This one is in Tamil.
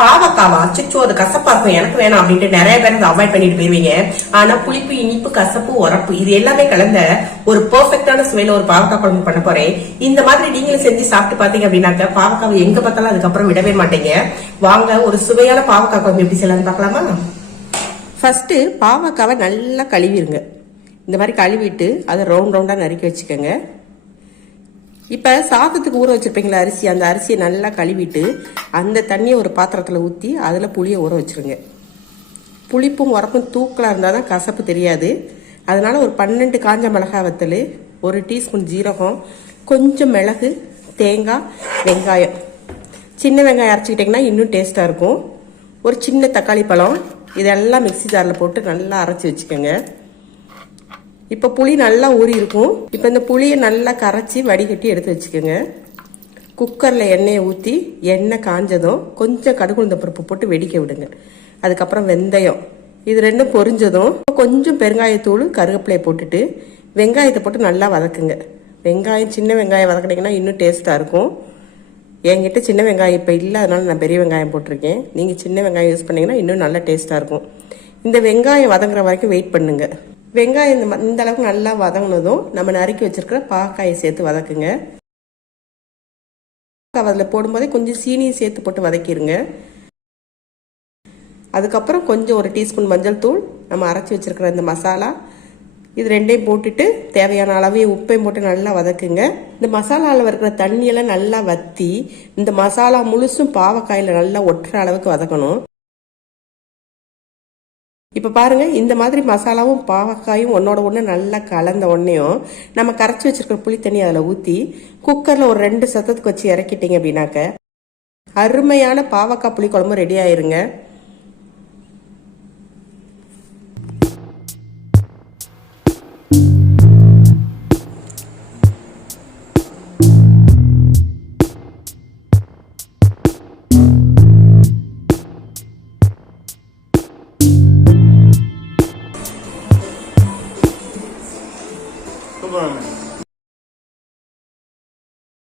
பாவக்காவா அச்சோ அது கசப்பா இருக்கும் எனக்கு வேணாம் அப்படின்ட்டு நிறைய பேர் அதை அவாய்ட் பண்ணிட்டு போயிருவீங்க. ஆனா புளிப்பு, இனிப்பு, கசப்பு, உரப்பு இது எல்லாமே கலந்த ஒரு பெர்ஃபெக்டான சுவையில ஒரு பாவக்காய் குழம்பு பண்ண போறேன். இந்த மாதிரி நீங்களும் செஞ்சு சாப்பிட்டு பாத்தீங்க அப்படின்னாக்க பாவக்காவை எங்க பார்த்தாலும் அதுக்கப்புறம் விடவே மாட்டீங்க. வாங்க ஒரு சுவையான பாவக்காய் குழம்பு எப்படி செய்யலாம்னு பாக்கலாமா? ஃபர்ஸ்ட் பாவக்காவை நல்லா கழுவிருங்க. இந்த மாதிரி கழுவிட்டு அதை ரவுண்டா நறுக்கி வச்சுக்கோங்க. இப்போ சாதத்துக்கு ஊற வச்சிருப்பீங்களா அரிசி, அந்த அரிசியை நல்லா கழுவிட்டு அந்த தண்ணியை ஒரு பாத்திரத்தில் ஊற்றி அதில் புளியை ஊற வச்சுருங்க. புளிப்பும் உரப்பும் தூக்கலாக இருந்தால் தான் கசப்பு தெரியாது. அதனால் ஒரு 12 காஞ்ச மிளகாய் வத்தல், 1 டீஸ்பூன் ஜீரகம், கொஞ்சம் மிளகு, தேங்காய், வெங்காயம், சின்ன வெங்காயம் அரைச்சிக்கிட்டிங்கன்னா இன்னும் டேஸ்ட்டாக இருக்கும். ஒரு சின்ன தக்காளி பழம், இதெல்லாம் மிக்சி ஜாரில் போட்டு நல்லா அரைச்சி வச்சுக்கோங்க. இப்போ புளி நல்லா ஊறி இருக்கும். இப்போ இந்த புளியை நல்லா கரைச்சி வடிகட்டி எடுத்து வச்சுக்கோங்க. குக்கரில் எண்ணெயை ஊற்றி எண்ணெய் காஞ்சதும் கொஞ்சம் கடுகு உளுந்த பருப்பு போட்டு வெடிக்க விடுங்க. அதுக்கப்புறம் வெந்தயம், இது ரெண்டும் பொரிஞ்சதும் கொஞ்சம் பெருங்காயத்தூள், கருவேப்பிலையை போட்டுட்டு வெங்காயத்தை போட்டு நல்லா வதக்குங்க. வெங்காயம் சின்ன வெங்காயம் வதக்கினீங்கன்னா இன்னும் டேஸ்ட்டாக இருக்கும். என்கிட்ட சின்ன வெங்காயம் இப்போ இல்லை, அதனால நான் பெரிய வெங்காயம் போட்டிருக்கேன். நீங்கள் சின்ன வெங்காயம் யூஸ் பண்ணிங்கன்னா இன்னும் நல்லா டேஸ்ட்டாக இருக்கும். இந்த வெங்காயம் வதங்குற வரைக்கும் வெயிட் பண்ணுங்க. வெங்காயம் இந்த அளவுக்கு நல்லா வதங்கினதும் நம்ம நறுக்கி வச்சிருக்கிற பாவக்காயை சேர்த்து வதக்குங்க. அதில் போடும்போதே கொஞ்சம் சீனியை சேர்த்து போட்டு வதக்கிடுங்க. அதுக்கப்புறம் கொஞ்சம் 1 டீஸ்பூன் மஞ்சள் தூள், நம்ம அரைச்சி வச்சிருக்கிற இந்த மசாலா, இது ரெண்டையும் போட்டுட்டு தேவையான அளவே உப்பையும் போட்டு நல்லா வதக்குங்க. இந்த மசாலாவில் இருக்கிற தண்ணியெல்லாம் நல்லா வற்றி இந்த மசாலா முழுசும் பாவக்காயில் நல்லா ஒட்டுற அளவுக்கு வதக்கணும். இப்போ பாருங்க, இந்த மாதிரி மசாலாவும் பாவக்காயும் ஒன்னோட ஒன்று நல்லா கலந்த உடனேயும் நம்ம கரைச்சி வச்சிருக்கிற புளி தண்ணி அதில் ஊற்றி குக்கரில் ஒரு 2 சத்தத்துக்கு வச்சு இறக்கிட்டீங்க அப்படின்னாக்க அருமையான பாவக்காய் புளி குழம்பு ரெடி ஆயிருங்க. Come on.